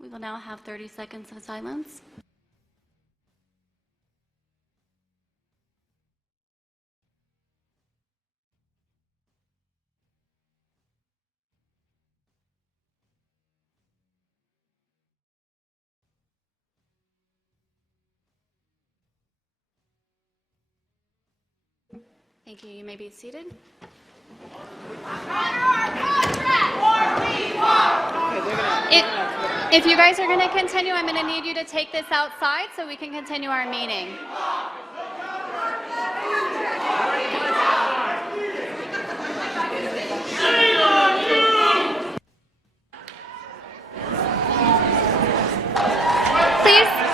We will now have 30 seconds of silence. Thank you. You may be seated. If you guys are going to continue, I'm going to need you to take this outside so we can continue our meeting.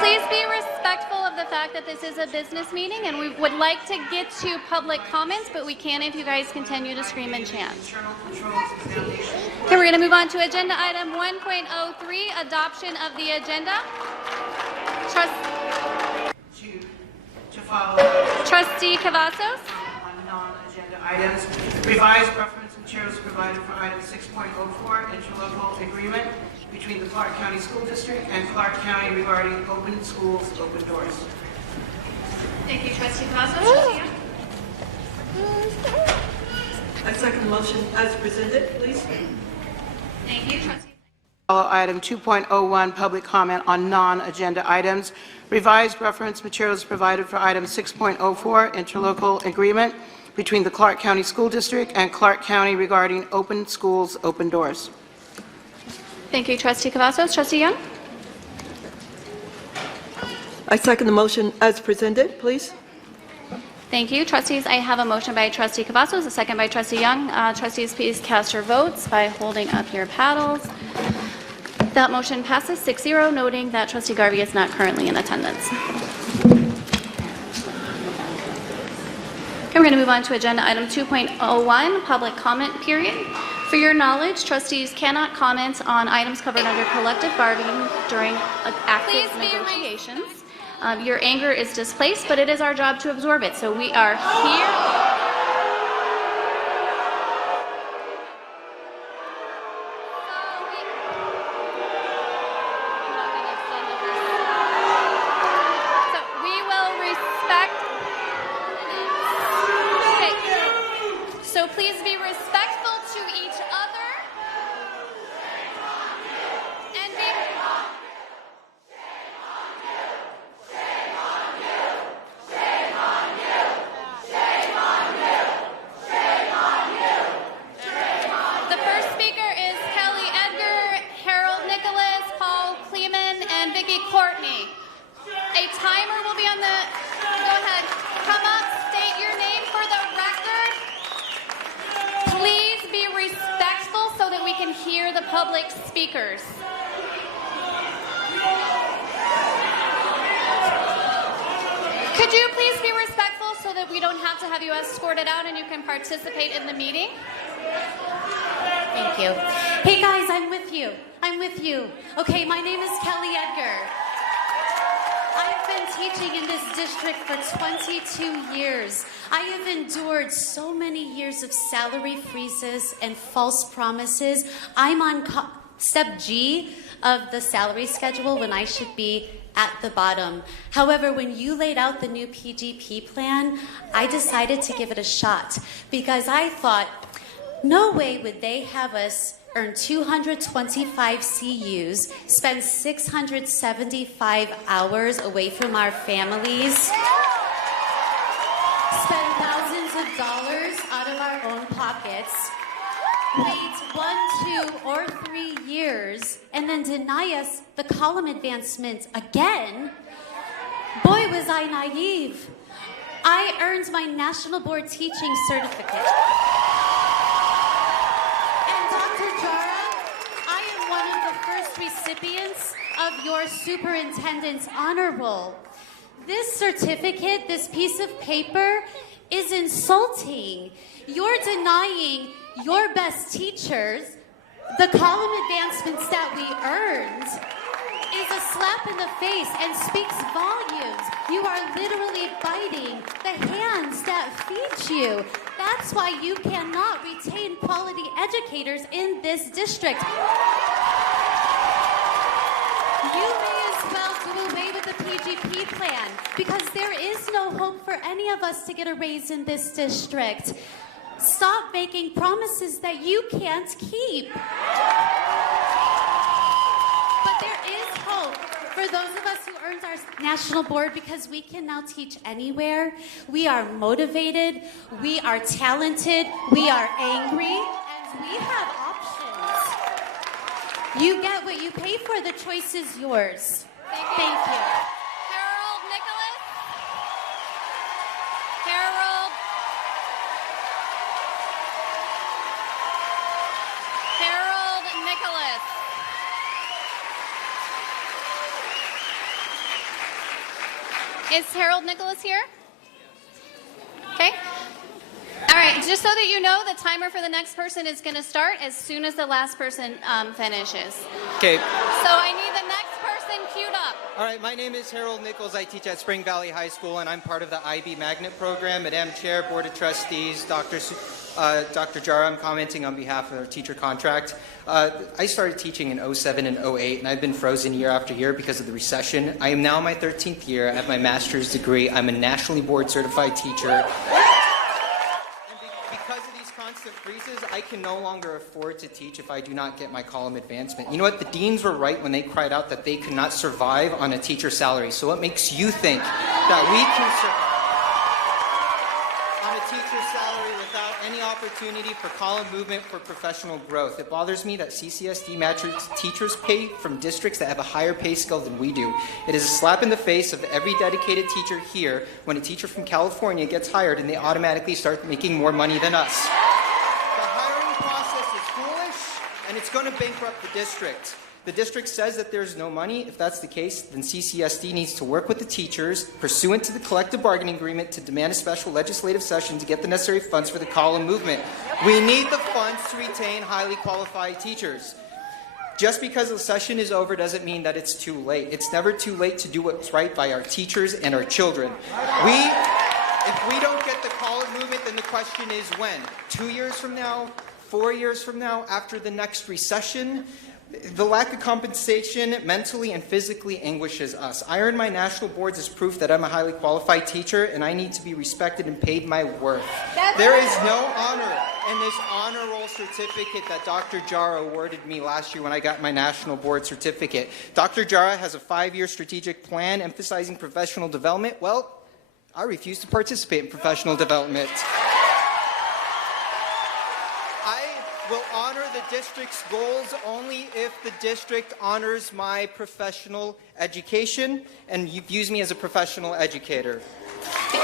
Please be respectful of the fact that this is a business meeting, and we would like to get to public comments, but we can't if you guys continue to scream and chant. Okay, we're going to move on to agenda item 1.03, adoption of the agenda. Trustee Cavazos. On non-agenda items, revised reference materials provided for item 6.04, interlocal agreement between the Clark County School District and Clark County regarding open schools, open doors. Thank you, Trustee Cavazos. I second the motion as presented, please. Thank you, Trustee. Item 2.01, public comment on non-agenda items. Revised reference materials provided for item 6.04, interlocal agreement between the Clark County School District and Clark County regarding open schools, open doors. Thank you, Trustee Cavazos. Trustee Young? I second the motion as presented, please. Thank you. Trustees, I have a motion by Trustee Cavazos, a second by Trustee Young. Trustees, please cast your votes by holding up your paddles. That motion passes 6-0, noting that Trustee Garvey is not currently in attendance. Okay, we're going to move on to agenda item 2.01, public comment period. For your knowledge, trustees cannot comment on items covered under collective bargaining during active negotiations. Your anger is displaced, but it is our job to absorb it. So we are here. So please be respectful to each other and be The first speaker is Kelly Edgar, Harold Nicholas, Paul Kleeman, and Vicki Courtney. A timer will be on the go ahead. Come up, state your name for the record. Please be respectful so that we can hear the public speakers. Could you please be respectful so that we don't have to have you escorted out and you can participate in the meeting? Thank you. Hey guys, I'm with you. I'm with you. Okay, my name is Kelly Edgar. I've been teaching in this district for 22 years. I have endured so many years of salary freezes and false promises. I'm on step G of the salary schedule when I should be at the bottom. However, when you laid out the new PGP plan, I decided to give it a shot because I thought, no way would they have us earn 225 CUs, spend 675 hours away from our families, spend thousands of dollars out of our own pockets, wait 1, 2, or 3 years, and then deny us the column advancement again. Boy, was I naive. I earned my National Board Teaching Certificate. Recipients of your superintendent's honor roll. This certificate, this piece of paper, is insulting. You're denying your best teachers the column advancements that we earned. Is a slap in the face and speaks volumes. You are literally biting the hands that feed you. That's why you cannot retain quality educators in this district. as well do away with the PGP plan because there is no hope for any of us to get a raise in this district. Stop making promises that you can't keep. But there is hope for those of us who earned our national board because we can now teach anywhere. We are motivated, we are talented, we are angry, and we have options. You get what you pay for. The choice is yours. Thank you. Harold Nicholas. Harold. Harold Nicholas. Is Harold Nicholas here? Okay. All right, just so that you know, the timer for the next person is going to start as soon as the last person finishes. Okay. So I need the next person queued up. All right, my name is Harold Nichols. I teach at Spring Valley High School, and I'm part of the IB Magnet Program. Madam Chair, Board of Trustees, Dr. Jara, I'm commenting on behalf of our teacher contract. I started teaching in 07 and 08, and I've been frozen year after year because of the recession. I am now in my 13th year. I have my master's degree. I'm a nationally board certified teacher. Constant freezes, I can no longer afford to teach if I do not get my column advancement. You know what? The deans were right when they cried out that they could not survive on a teacher's salary. So what makes you think that we can survive on a teacher's salary without any opportunity for column movement for professional growth? It bothers me that CCSD matches teachers pay from districts that have a higher pay scale than we do. It is a slap in the face of every dedicated teacher here when a teacher from California gets hired and they automatically start making more money than us. And it's going to bankrupt the district. The district says that there's no money. If that's the case, then CCSD needs to work with the teachers pursuant to the collective bargaining agreement to demand a special legislative session to get the necessary funds for the column movement. We need the funds to retain highly qualified teachers. Just because the session is over doesn't mean that it's too late. It's never too late to do what's right by our teachers and our children. If we don't get the column movement, then the question is when? 2 years from now? 4 years from now, after the next recession? The lack of compensation mentally and physically anguishes us. I earned my national boards as proof that I'm a highly qualified teacher and I need to be respected and paid my worth. There is no honor in this honor roll certificate that Dr. Jara awarded me last year when I got my national board certificate. Dr. Jara has a 5-year strategic plan emphasizing professional development. Well, I refuse to participate in professional development. Will honor the district's goals only if the district honors my professional education and views me as a professional educator. Paul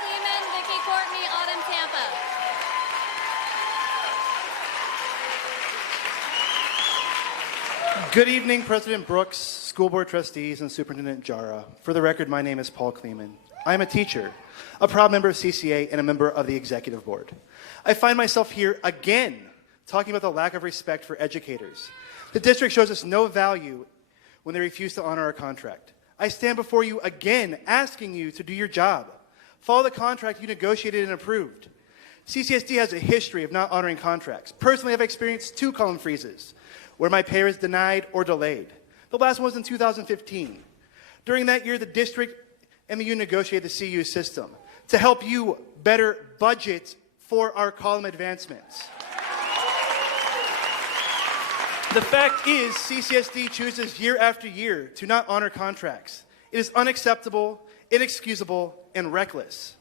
Kleeman, Vicki Courtney, Autumn Tampa. Good evening, President Brooks, School Board Trustees, and Superintendent Jara. For the record, my name is Paul Kleeman. I am a teacher, a proud member of CCA, and a member of the Executive Board. I find myself here again talking about the lack of respect for educators. The district shows us no value when they refuse to honor our contract. I stand before you again asking you to do your job. Follow the contract you negotiated and approved. CCSD has a history of not honoring contracts. Personally, I've experienced 2 column freezes where my pay was denied or delayed. The last one was in 2015. During that year, the district and the union negotiated the CU system to help you better budget for our column advancements. The fact is, CCSD chooses year after year to not honor contracts. It is unacceptable, inexcusable, and reckless.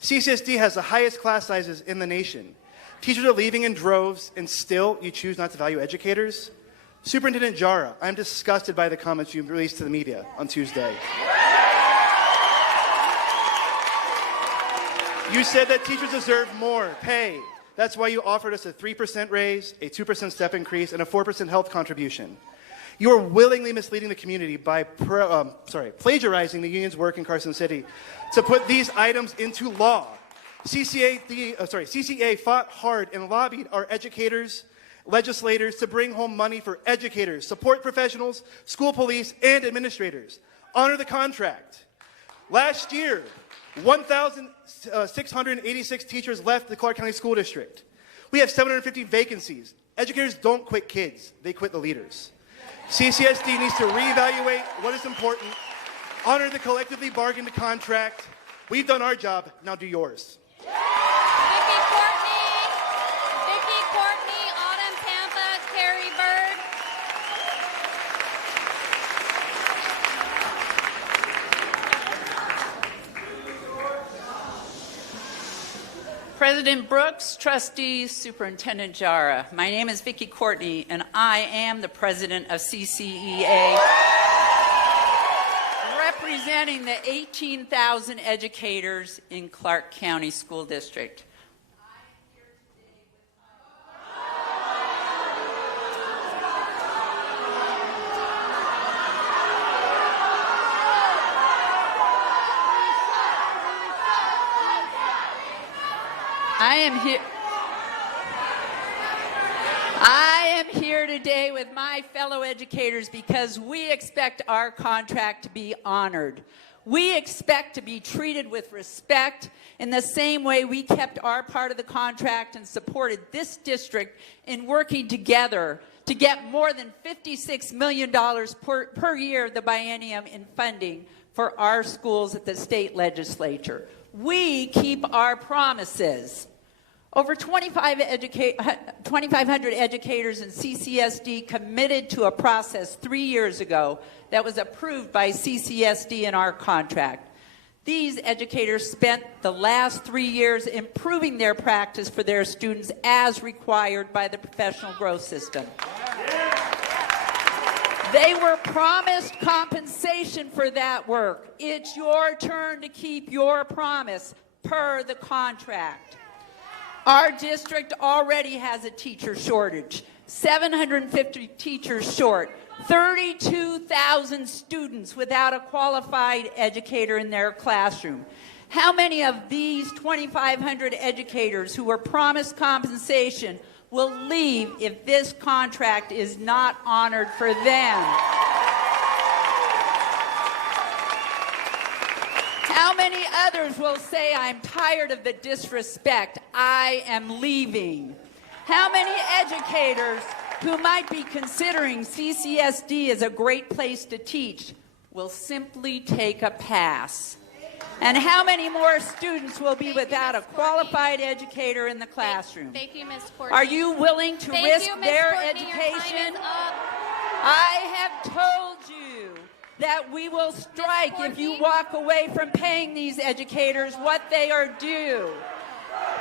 CCSD has the highest class sizes in the nation. Teachers are leaving in droves, and still you choose not to value educators? Superintendent Jara, I'm disgusted by the comments you released to the media on Tuesday. You said that teachers deserve more pay. That's why you offered us a 3% raise, a 2% step increase, and a 4% health contribution. You are willingly misleading the community by plagiarizing the union's work in Carson City to put these items into law. CCA fought hard and lobbied our educators, legislators to bring home money for educators, support professionals, school police, and administrators. Honor the contract. Last year, 1,686 teachers left the Clark County School District. We have 750 vacancies. Educators don't quit kids, they quit the leaders. CCSD needs to reevaluate what is important, honor the collectively bargained contract. We've done our job, now do yours. Vicky Courtney, Autumn Tampa, Carrie Bird. President Brooks, trustees, Superintendent Jara. My name is Vicki Courtney, and I am the president of CCEA, representing the 18,000 educators in Clark County School District. I am here today with my fellow educators because we expect our contract to be honored. We expect to be treated with respect in the same way we kept our part of the contract and supported this district in working together to get more than $56 million per year of the biennium in funding for our schools at the state legislature. We keep our promises. Over 2,500 educators in CCSD committed to a process 3 years ago that was approved by CCSD in our contract. These educators spent the last 3 years improving their practice for their students as required by the professional growth system. They were promised compensation for that work. It's your turn to keep your promise per the contract. Our district already has a teacher shortage, 750 teachers short, 32,000 students without a qualified educator in their classroom. How many of these 2,500 educators who were promised compensation will leave if this contract is not honored for them? How many others will say, I'm tired of the disrespect, I am leaving? How many educators who might be considering CCSD as a great place to teach will simply take a pass? And how many more students will be without a qualified educator in the classroom? Thank you, Ms. Courtney. Are you willing to Thank risk you, Ms. their Courtney. Your time education? is up. I have told you that we will strike if you walk away from paying these educators what they are due.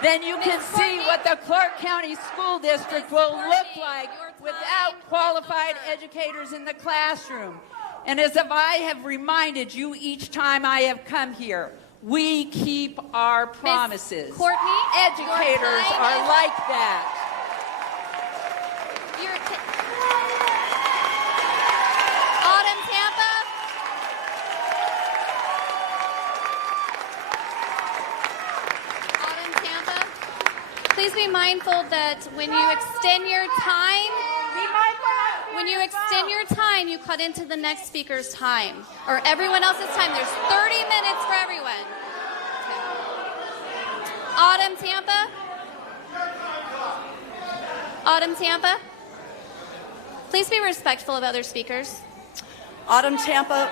Then you can see what the Clark County School District will look like without qualified educators in the classroom. And as if I have reminded you each time I have come here, we keep our promises. Courtney, educators are like that. Autumn Tampa. Autumn Tampa. Please be mindful that when you extend your time, you cut into the next speaker's time or everyone else's time. There's 30 minutes for everyone. Okay. Autumn Tampa. Autumn Tampa. Please be respectful of other speakers. Autumn Tampa.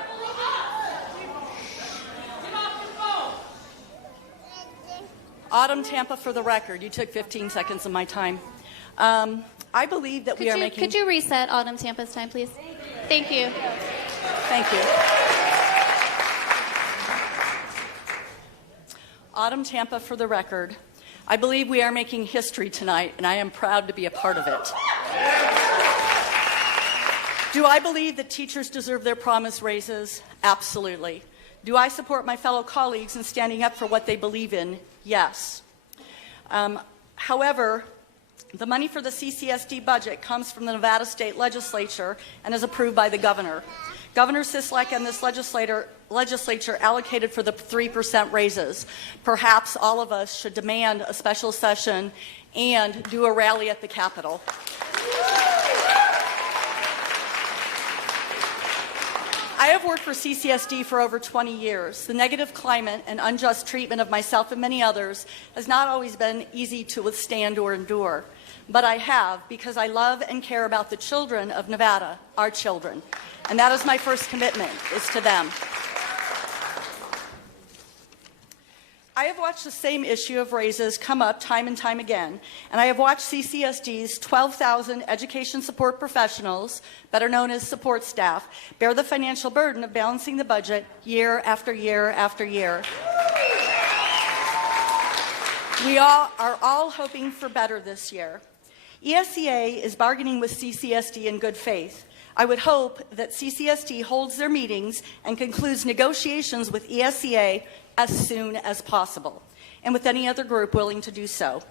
Autumn Tampa, for the record, you took 15 seconds of my time. I believe that we are making... Could you reset Autumn Tampa's time, please? Thank you. Thank you. Autumn Tampa, for the record, I believe we are making history tonight, and I am proud to be a part of it. Do I believe that teachers deserve their promised raises? Absolutely. Do I support my fellow colleagues in standing up for what they believe in? Yes. However, the money for the CCSD budget comes from the Nevada State Legislature and is approved by the governor. Governor Sisolak and this legislature allocated for the 3% raises. Perhaps all of us should demand a special session and do a rally at the Capitol. I have worked for CCSD for over 20 years. The negative climate and unjust treatment of myself and many others has not always been easy to withstand or endure. but I have because I love and care about the children of Nevada, our children. And that is my first commitment, is to them. I have watched the same issue of raises come up time and time again, and I have watched CCSD's 12,000 education support professionals, better known as support staff, bear the financial burden of balancing the budget year after year after year. We are all hoping for better this year. ESEA is bargaining with CCSD in good faith. I would hope that CCSD holds their meetings and concludes negotiations with ESEA as soon as possible, and with any other group willing to do so.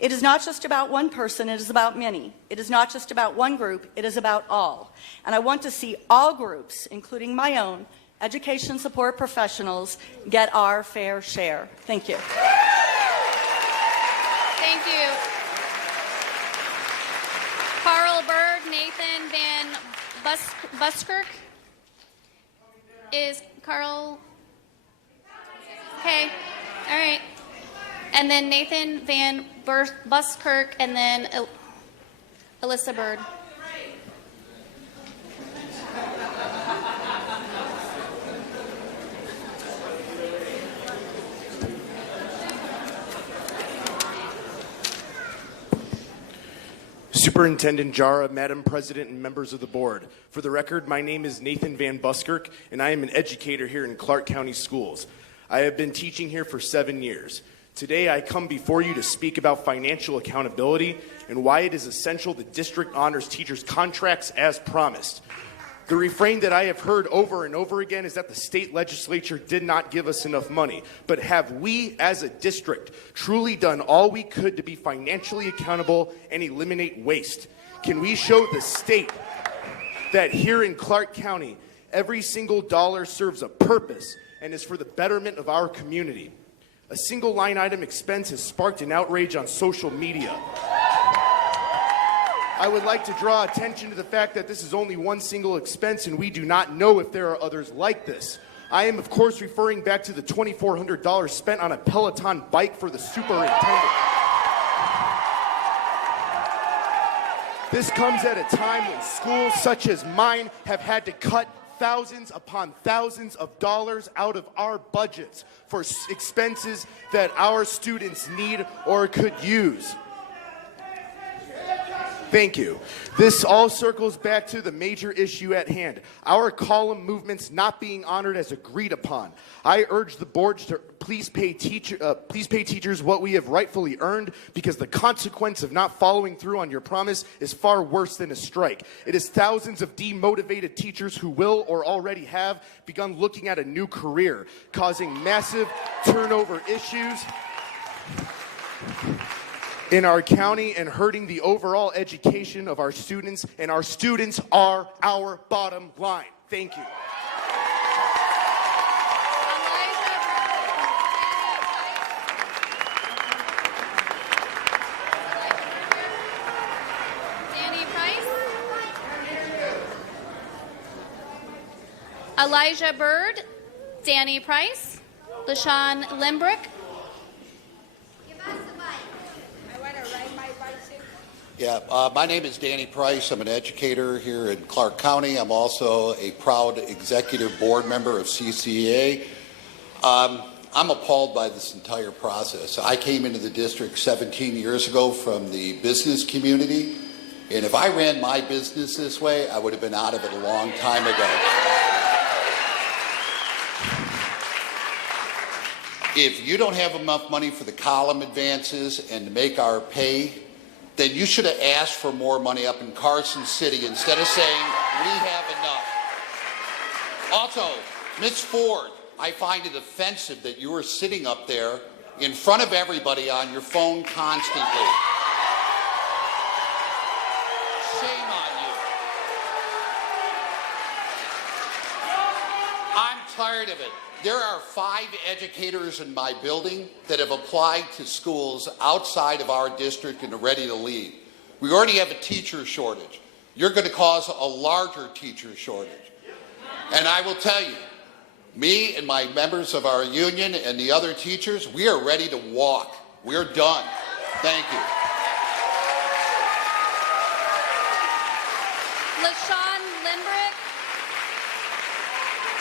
It is not just about one person, it is about many. It is not just about one group, it is about all. And I want to see all groups, including my own, education support professionals, get our fair share. Thank you. Thank you. Carl Bird, Nathan Van Buskirk. Is Carl? Okay. All right. And then Nathan Van Buskirk, and then Alyssa Bird. Superintendent Jara, Madam President, and members of the board. For the record, my name is Nathan Van Buskirk, and I am an educator here in Clark County Schools. I have been teaching here for 7 years. Today, I come before you to speak about financial accountability and why it is essential the district honors teachers' contracts as promised. The refrain that I have heard over and over again is that the state legislature did not give us enough money. But have we, as a district, truly done all we could to be financially accountable and eliminate waste? Can we show the state that here in Clark County, every single dollar serves a purpose and is for the betterment of our community? A single line item expense has sparked an outrage on social media. I would like to draw attention to the fact that this is only one single expense and we do not know if there are others like this. I am, of course, referring back to the $2,400 spent on a Peloton bike for the superintendent. This comes at a time when schools such as mine have had to cut thousands upon thousands of dollars out of our budgets for expenses that our students need or could use. Thank you. This all circles back to the major issue at hand, our column movements not being honored as agreed upon. I urge the board to please pay teachers what we have rightfully earned, because the consequence of not following through on your promise is far worse than a strike. It is thousands of demotivated teachers who will or already have begun looking at a new career, causing massive turnover issues in our county and hurting the overall education of our students, and our students are our bottom line. Thank you. Danny Price. Elijah Bird, Danny Price, LaShawn Limbrick. Yeah, my name is Danny Price. I'm an educator here in Clark County. I'm also a proud executive board member of CCA. I'm appalled by this entire process. I came into the district 17 years ago from the business community, and if I ran my business this way, I would have been out of it a long time ago. If you don't have enough money for the column advances and to make our pay, then you should have asked for more money up in Carson City instead of saying, we have enough. Also, Ms. Ford, I find it offensive that you are sitting up there in front of everybody on your phone constantly. Shame on you. I'm tired of it. There are 5 educators in my building that have applied to schools outside of our district and are ready to leave. We already have a teacher shortage. You're going to cause a larger teacher shortage. And I will tell you, me and my members of our union and the other teachers, we are ready to walk. We're done. Thank you. LaShawn Limbrick,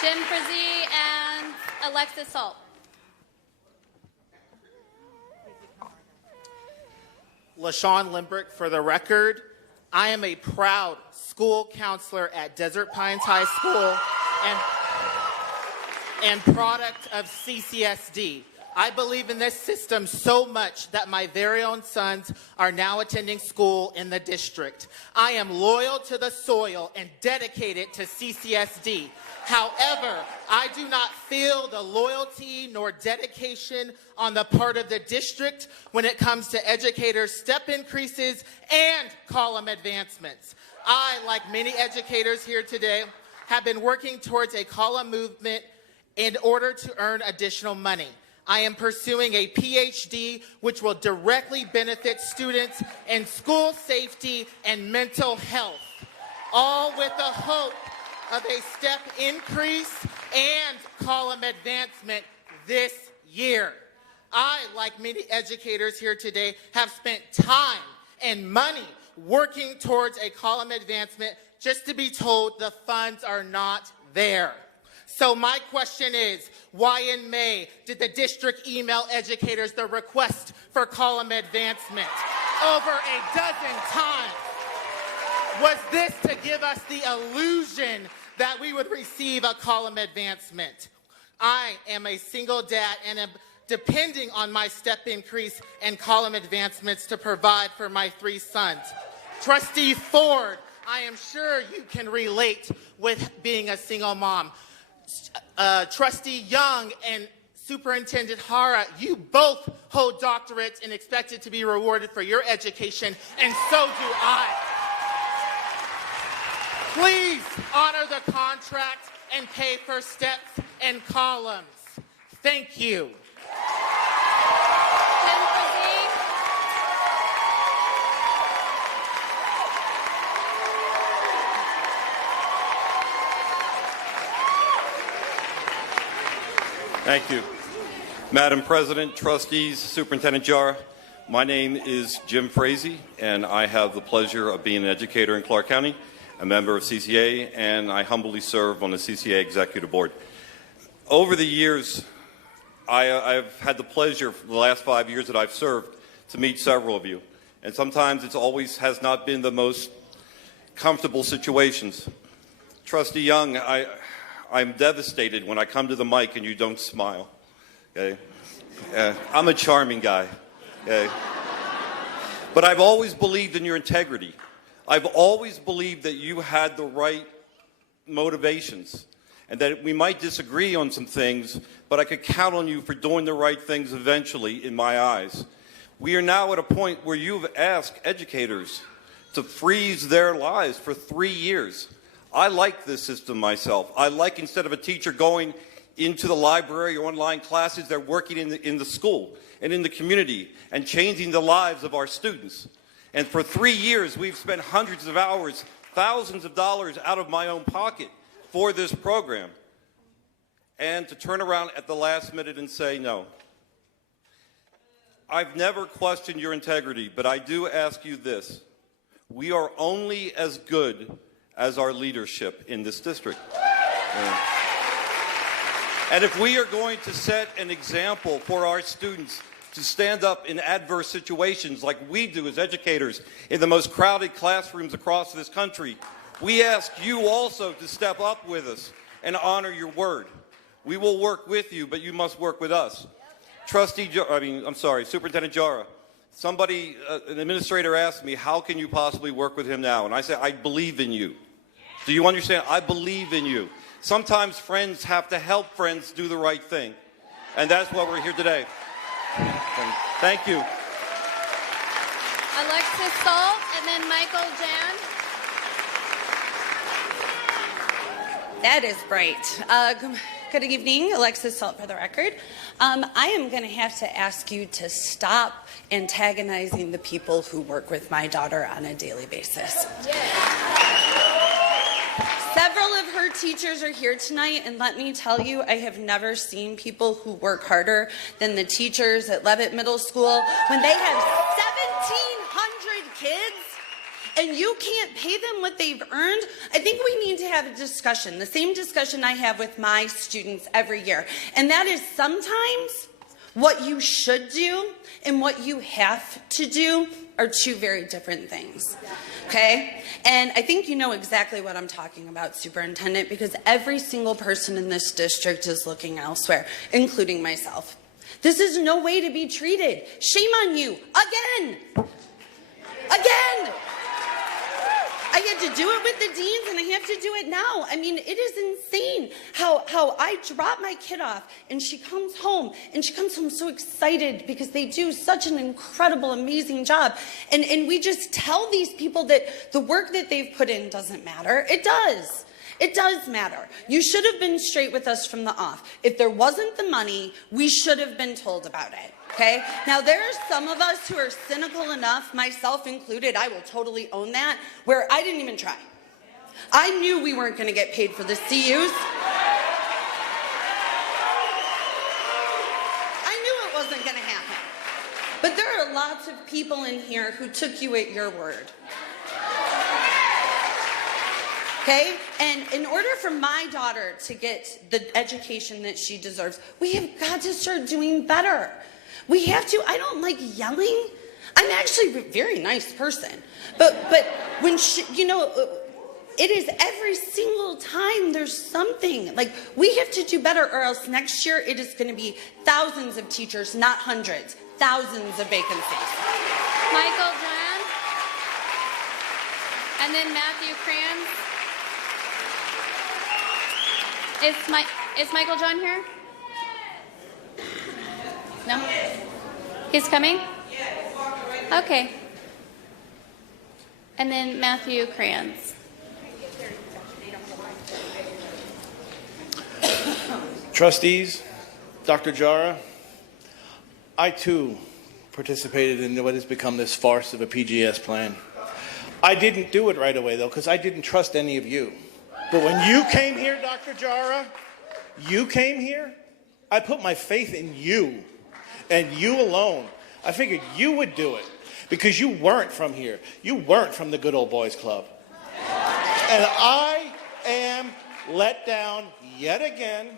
Jim Frizzy, and Alexis Salt. LaShawn Limbrick, for the record, I am a proud school counselor at Desert Pines High School and product of CCSD. I believe in this system so much that my very own sons are now attending school in the district. I am loyal to the soil and dedicated to CCSD. However, I do not feel the loyalty nor dedication on the part of the district when it comes to educators' step increases and column advancements. I, like many educators here today, have been working towards a column movement in order to earn additional money. I am pursuing a PhD which will directly benefit students in school safety and mental health, all with the hope of a step increase and column advancement this year. I, like many educators here today, have spent time and money working towards a column advancement just to be told the funds are not there. So my question is, why in May did the district email educators the request for column advancement over a dozen times? Was this to give us the illusion that we would receive a column advancement? I am a single dad and am depending on my step increase and column advancements to provide for my 3 sons. Trustee Ford, I am sure you can relate with being a single mom. Trustee Young and Superintendent Hara, you both hold doctorates and expected to be rewarded for your education, and so do I. Please honor the contract and pay for steps and columns. Thank you. Thank you. Madam President, trustees, Superintendent Jara, my name is Jim Frazee, and I have the pleasure of being an educator in Clark County, a member of CCA, and I humbly serve on the CCA Executive Board. Over the years, I've had the pleasure for the last 5 years that I've served to meet several of you, and sometimes it always has not been the most comfortable situations. Trustee Young, I'm devastated when I come to the mic and you don't smile. Okay? I'm a charming guy. Okay? But I've always believed in your integrity. I've always believed that you had the right motivations and that we might disagree on some things, but I could count on you for doing the right things eventually in my eyes. We are now at a point where you've asked educators to freeze their lives for 3 years. I like this system myself. I like, instead of a teacher going into the library or online classes, they're working in the school and in the community and changing the lives of our students. And for 3 years, we've spent hundreds of hours, thousands of dollars out of my own pocket for this program. And to turn around at the last minute and say no. I've never questioned your integrity, but I do ask you this. We are only as good as our leadership in this district. And if we are going to set an example for our students to stand up in adverse situations like we do as educators in the most crowded classrooms across this country, we ask you also to step up with us and honor your word. We will work with you, but you must work with us. Superintendent Jara, an administrator asked me, how can you possibly work with him now? And I said, I believe in you. Do you understand? I believe in you. Sometimes friends have to help friends do the right thing. And that's why we're here today. Thank you. Alexis Salt, and then Michael Jan. That is bright. Good evening, Alexis Salt for the record. I am going to have to ask you to stop antagonizing the people who work with my daughter on a daily basis. Several of her teachers are here tonight, and let me tell you, I have never seen people who work harder than the teachers at Leavitt Middle School when they have 1,700 kids and you can't pay them what they've earned, I think we need to have a discussion, the same discussion I have with my students every year. And that is sometimes what you should do and what you have to do are two very different things. Okay? And I think you know exactly what I'm talking about, Superintendent, because every single person in this district is looking elsewhere, including myself. This is no way to be treated. Shame on you. Again! Again! I had to do it with the deans, and I have to do it now. I mean, it is insane how I drop my kid off, and she comes home so excited because they do such an incredible, amazing job. And we just tell these people that the work that they've put in doesn't matter. It does. It does matter. You should have been straight with us from the off. If there wasn't the money, we should have been told about it. Okay? Now, there are some of us who are cynical enough, myself included, I will totally own that, where I didn't even try. I knew we weren't going to get paid for the CUs. I knew it wasn't going to happen. But there are lots of people in here who took you at your word. Okay? And in order for my daughter to get the education that she deserves, we have got to start doing better. We have to. I don't like yelling. I'm actually a very nice person. But when she, you know, it is every single time there's something. Like, we have to do better, or else next year it is going to be thousands of teachers, not hundreds, thousands of vacancies. Michael John, and then Matthew Kranz. Is Michael John here? No? He's coming? Okay. And then Matthew Kranz. Trustees, Dr. Jara, I too participated in what has become this farce of a PGS plan. I didn't do it right away, though, because I didn't trust any of you. But when you came here, Dr. Jara, you came here, I put my faith in you and you alone. I figured you would do it because you weren't from here. You weren't from the good old boys club. And I am let down yet again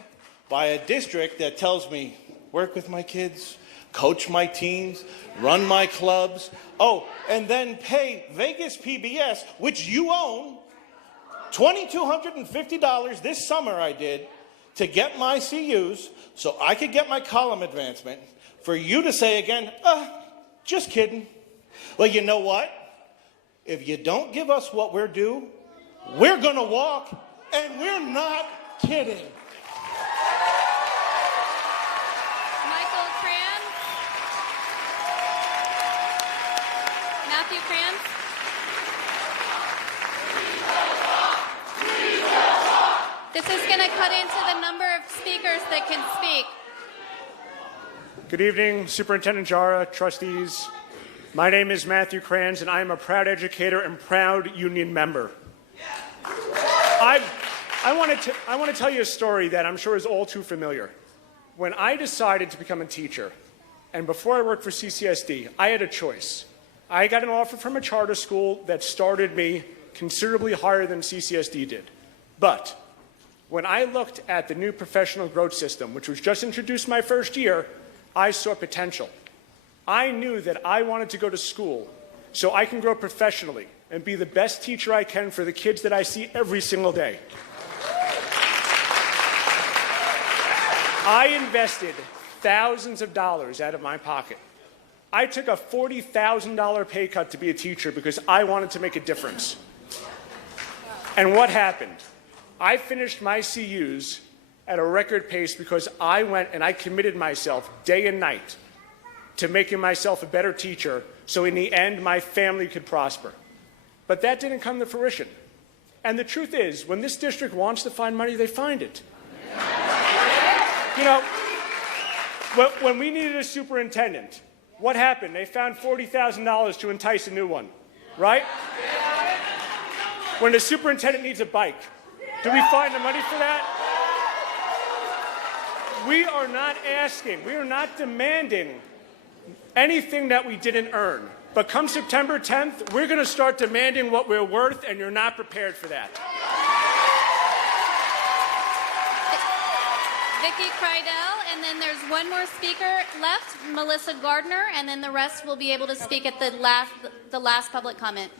by a district that tells me, work with my kids, coach my teams, run my clubs, and then pay Vegas PBS, which you own, $2,250 this summer I did to get my CUs so I could get my column advancement, for you to say again, just kidding. Well, you know what? If you don't give us what we're due, we're going to walk, and we're not kidding. Michael Kranz. Matthew Kranz. This is going to cut into the number of speakers that can speak. Good evening, Superintendent Jara, trustees. My name is Matthew Kranz, and I am a proud educator and proud union member. I want to tell you a story that I'm sure is all too familiar. When I decided to become a teacher, and before I worked for CCSD, I had a choice. I got an offer from a charter school that started me considerably higher than CCSD did. But when I looked at the new professional growth system, which was just introduced my first year, I saw potential. I knew that I wanted to go to school so I can grow professionally and be the best teacher I can for the kids that I see every single day. I invested thousands of dollars out of my pocket. I took a $40,000 pay cut to be a teacher because I wanted to make a difference. And what happened? I finished my CUs at a record pace because I went and I committed myself day and night to making myself a better teacher so in the end my family could prosper. But that didn't come to fruition. And the truth is, when this district wants to find money, they find it. You know, when we needed a superintendent, what happened? They found $40,000 to entice a new one, right? When the superintendent needs a bike, do we find the money for that? We are not asking, we are not demanding anything that we didn't earn. But come September 10th, we're going to start demanding what we're worth, and you're not prepared for that. Vicki Kreidel, and then there's one more speaker left, Melissa Gardner, and then the rest will be able to speak at the last public comment.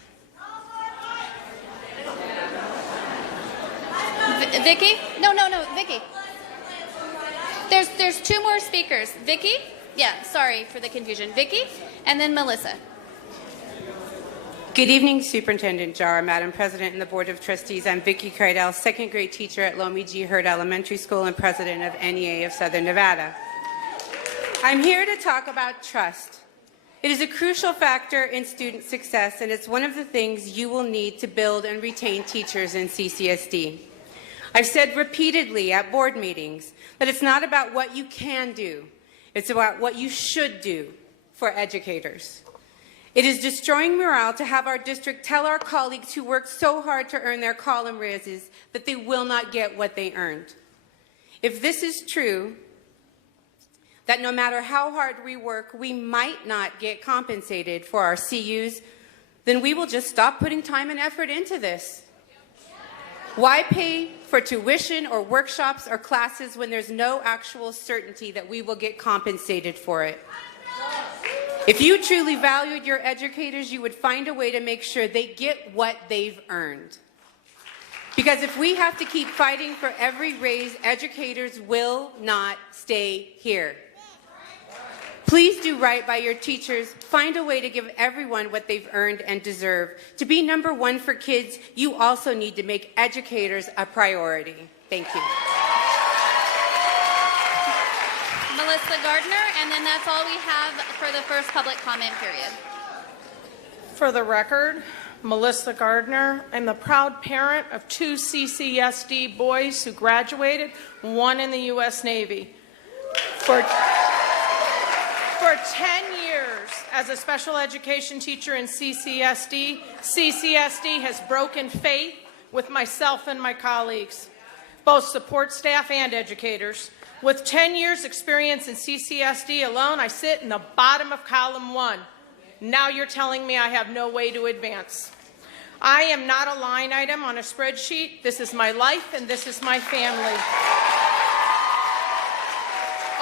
Vicki? No, Vicki. There's two more speakers. Vicki? Yeah, sorry for the confusion. Vicki, and then Melissa. Good evening, Superintendent Jara, Madam President, and the Board of Trustees. I'm Vicki Kreidel, second grade teacher at Lomi G. Hurd Elementary School and president of NEA of Southern Nevada. I'm here to talk about trust. It is a crucial factor in student success, and it's one of the things you will need to build and retain teachers in CCSD. I've said repeatedly at board meetings that it's not about what you can do, it's about what you should do for educators. It is destroying morale to have our district tell our colleagues who worked so hard to earn their column raises that they will not get what they earned. If this is true, that no matter how hard we work, we might not get compensated for our CUs, then we will just stop putting time and effort into this. Why pay for tuition or workshops or classes when there's no actual certainty that we will get compensated for it? If you truly valued your educators, you would find a way to make sure they get what they've earned. Because if we have to keep fighting for every raise, educators will not stay here. Please do right by your teachers. Find a way to give everyone what they've earned and deserve. To be number one for kids, you also need to make educators a priority. Thank you. Melissa Gardner, and then that's all we have for the first public comment period. For the record, Melissa Gardner. I'm the proud parent of 2 CCSD boys who graduated, one in the U.S. Navy. For 10 years as a special education teacher in CCSD, CCSD has broken faith with myself and my colleagues, both support staff and educators. With 10 years experience in CCSD alone, I sit in the bottom of column 1. Now you're telling me I have no way to advance. I am not a line item on a spreadsheet. This is my life and this is my family.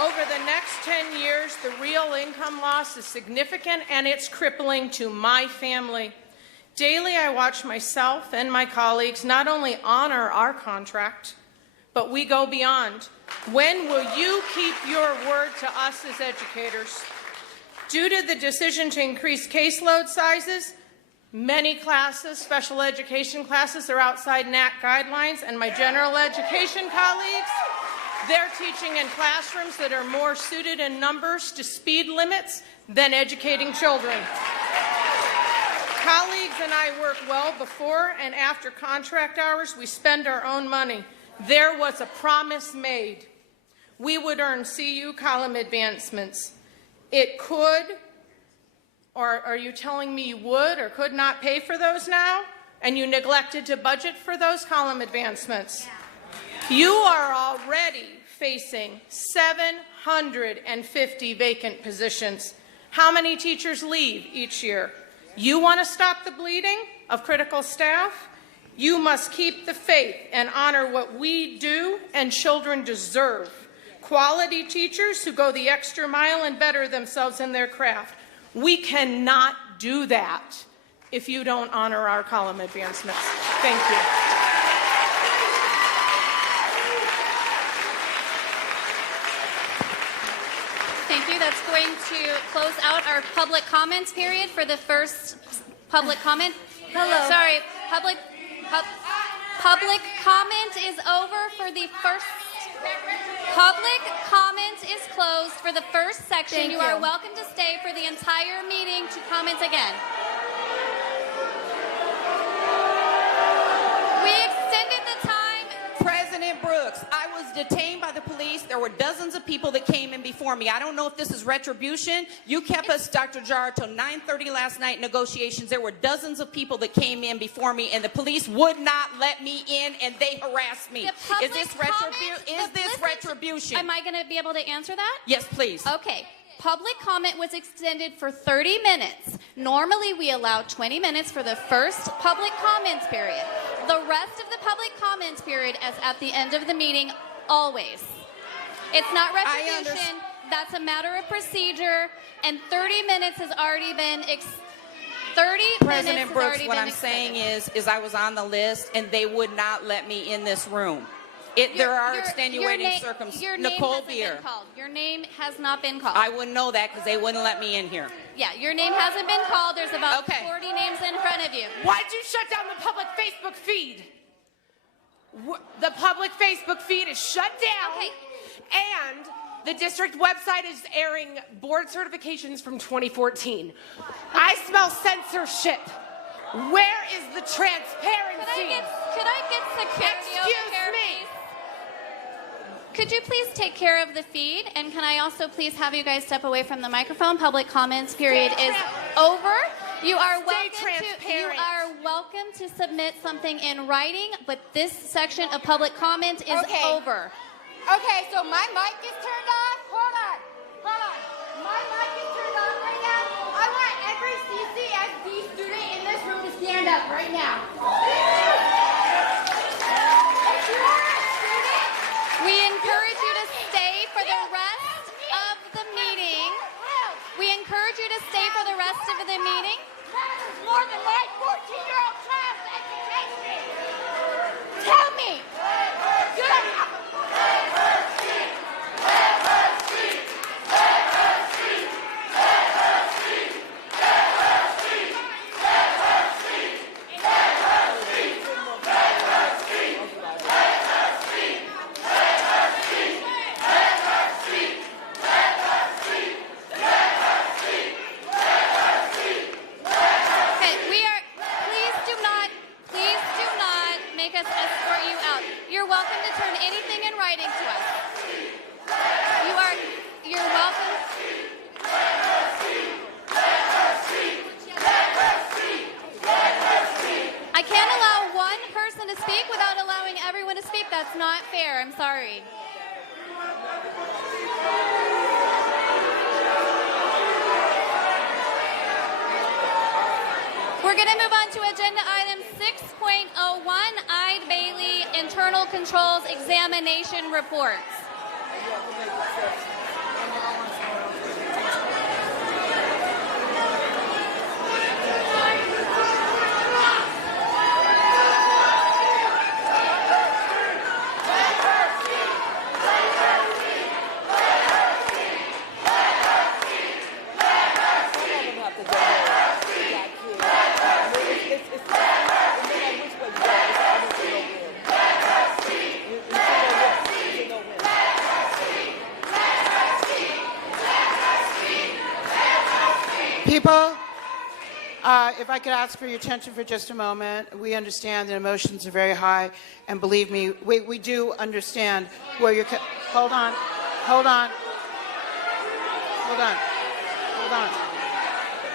Over the next 10 years, the real income loss is significant and it's crippling to my family. Daily, I watch myself and my colleagues not only honor our contract, but we go beyond. When will you keep your word to us as educators? Due to the decision to increase caseload sizes, many classes, special education classes, are outside NAC guidelines, and my general education colleagues, they're teaching in classrooms that are more suited in numbers to speed limits than educating children. Colleagues and I work well before and after contract hours. We spend our own money. There was a promise made. We would earn CU column advancements. It could, or are you telling me you would or could not pay for those now? And you neglected to budget for those column advancements? You are already facing 750 vacant positions. How many teachers leave each year? You want to stop the bleeding of critical staff? You must keep the faith and honor what we do and children deserve. Quality teachers who go the extra mile and better themselves in their craft. We cannot do that if you don't honor our column advancements. Thank you. Thank you. That's going to close out our public comments period for the first public comment. Hello. Sorry, public comment is over for the first. Public comment is closed for the first section. Thank you are welcome to stay for the entire meeting to comment again. We extended the time. President Brooks, I was detained by the police. There were dozens of people that came in before me. I don't know if this is retribution. You kept us, Dr. Jar, till 9:30 last night negotiations. There were dozens of people that came in before me, and the police would not let me in, and they harassed me. Is this retribution? Am I going to be able to answer that? Yes, please. Okay. public comment was extended for 30 minutes. Normally, we allow 20 minutes for the first public comments period. The rest of the public comments period is at the end of the meeting, always. It's not retribution. That's a matter of procedure, and 30 minutes has already been 30 President minutes Brooks, has already what been I'm extended. saying is I was on the list and they would not let me in this room. There are extenuating circumstances. Your name Nicole hasn't Beer. been called. Your name has not been called. I wouldn't know that because they wouldn't let me in here. Yeah, your name hasn't been called. There's about 40 names in front of you. Why'd you shut down the public Facebook feed? The public Facebook feed is shut down, and the district website is airing board certifications from 2014. I smell censorship. Where is the transparency? Could I get security over here, please? Could you please take care of the feed? And can I also please have you guys step away from the microphone? Public comments period is over. You are welcome to submit something in writing, but this section of public comment is over. Okay, so my mic is turned on. Hold on. My mic is turned on right now. I want every CCSD student in this room to stand up right now. We encourage you to stay for the rest of the meeting. We encourage you to stay for the rest of the meeting. That is more than my 14-year-old child's education. Tell me. You're welcome to turn anything in writing to us. You're welcome. I can't allow one person to speak without allowing everyone to speak. That's not fair. I'm sorry. We're going to move on to agenda item 6.01, Ide Bailey Internal Controls Examination Reports. People, if I could ask for your attention for just a moment. We understand that emotions are very high, and believe me, we do understand where you're... Hold on.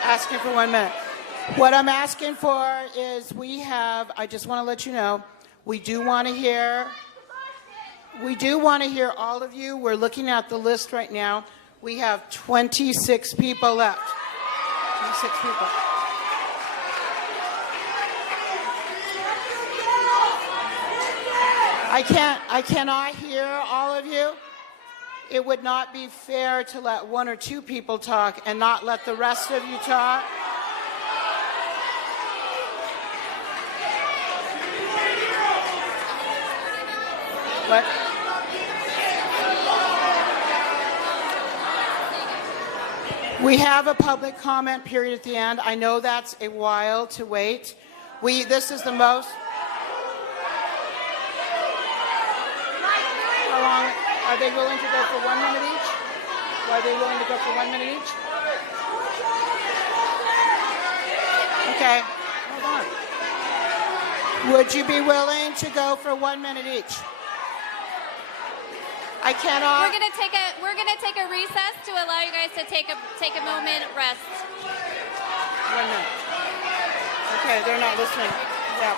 Asking for 1 minute. What I'm asking for is I just want to let you know, we do want to hear all of you. We're looking at the list right now. We have 26 people left. 26 people. I cannot hear all of you. It would not be fair to let 1 or 2 people talk and not let the rest of you talk. What? We have a public comment period at the end. I know that's a while to wait. This is the most... How long? Are they willing to go for 1 minute each? Are they willing to go for 1 minute each? Okay, hold on. Would you be willing to go for 1 minute each? I cannot. We're gonna take a recess to allow you guys to take a moment rest. 1 minute. Okay, they're not listening. Yeah.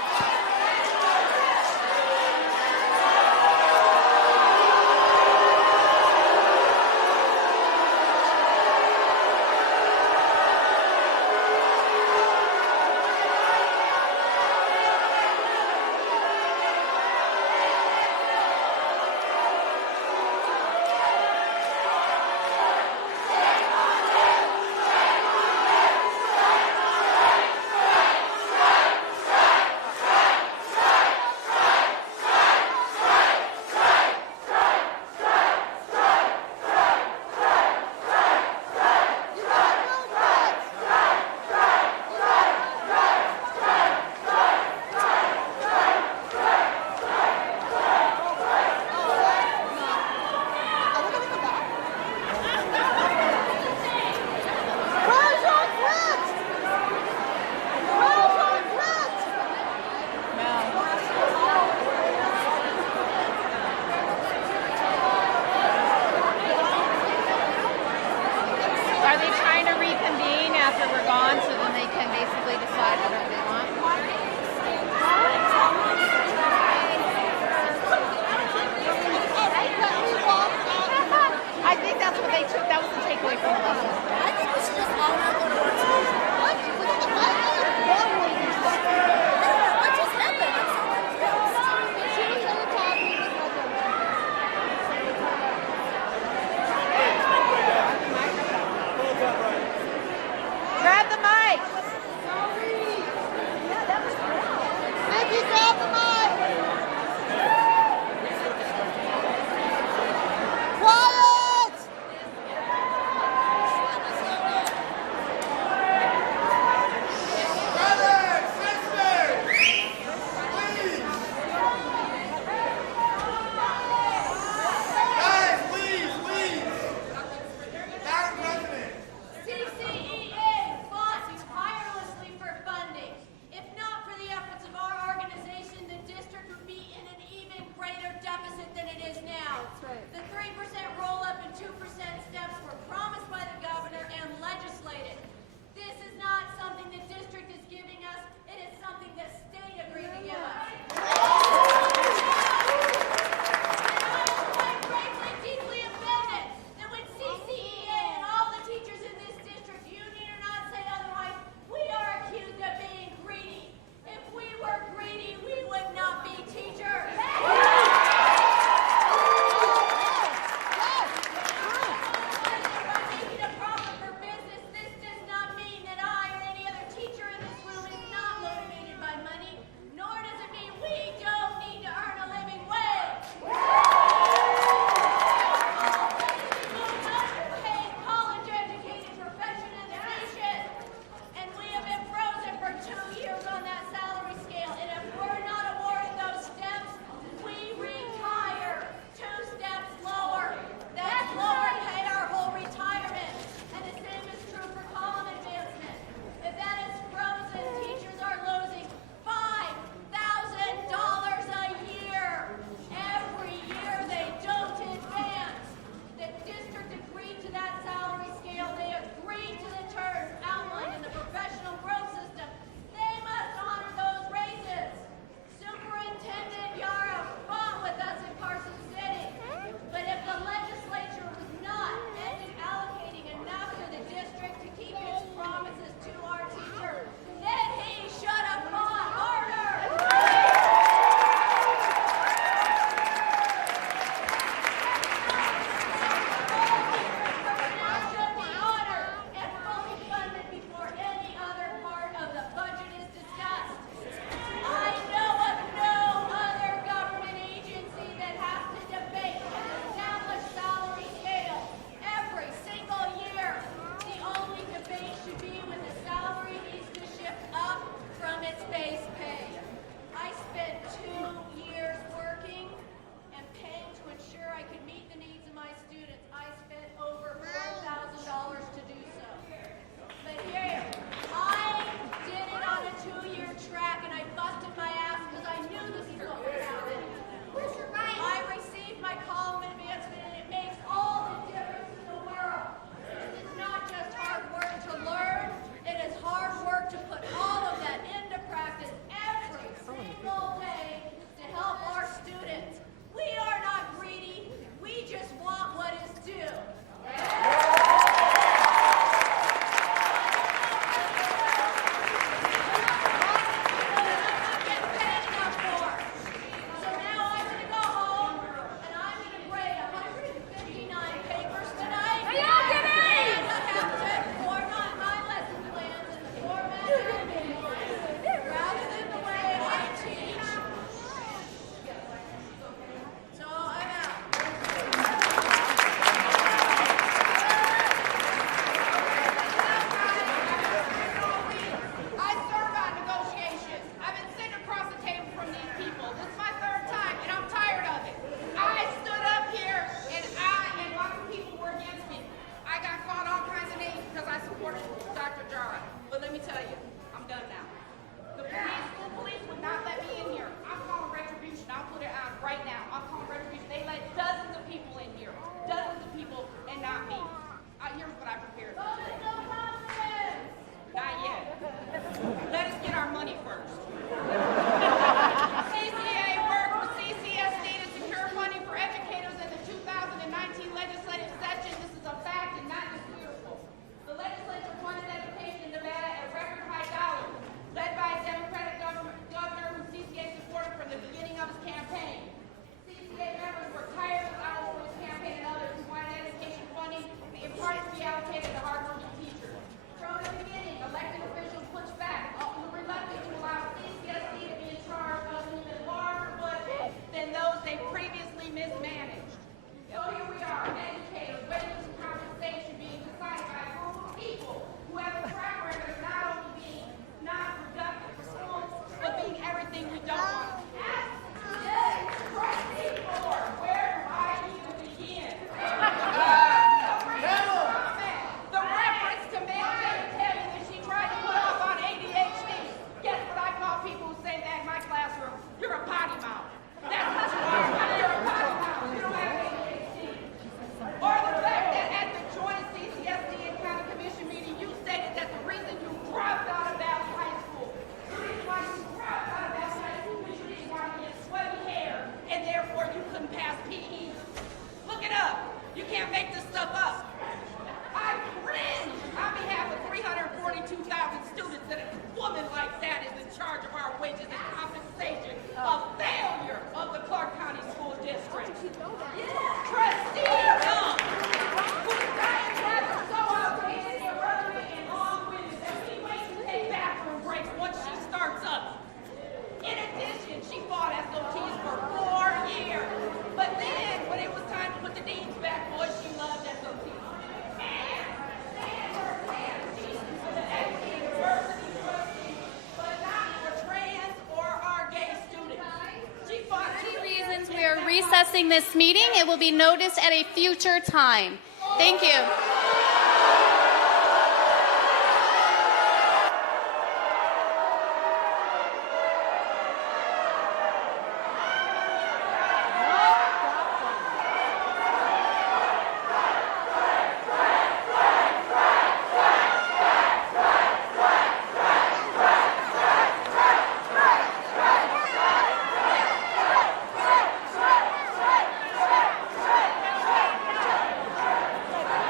are recessing this meeting. It will be noticed at a future time. Thank you.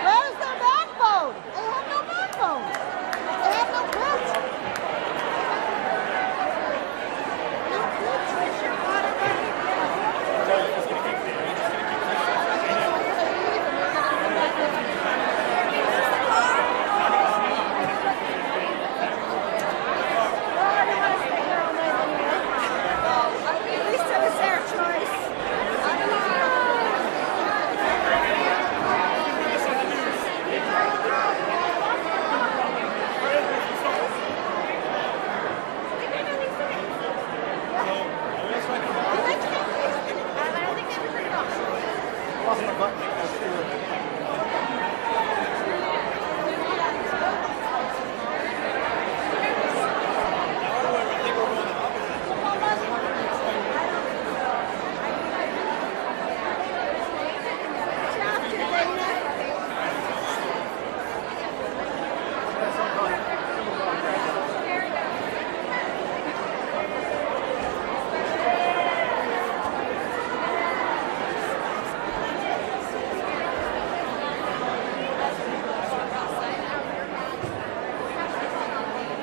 Where's their backbone? They have no backbone. They have no grit. At least it was their choice.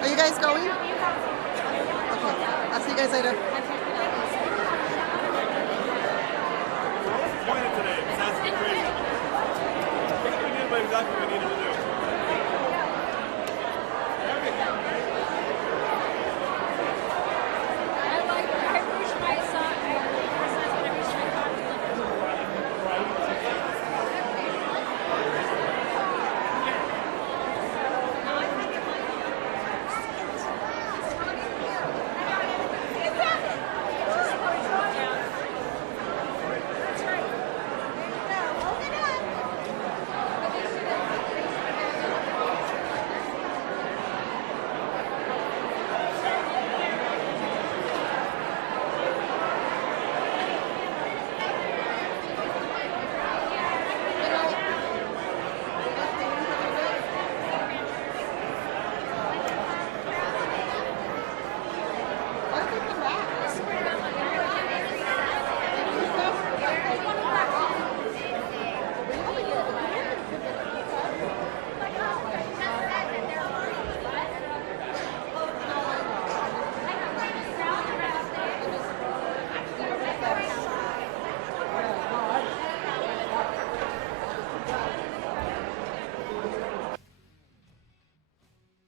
Are you guys going? Okay, I'll see you guys later.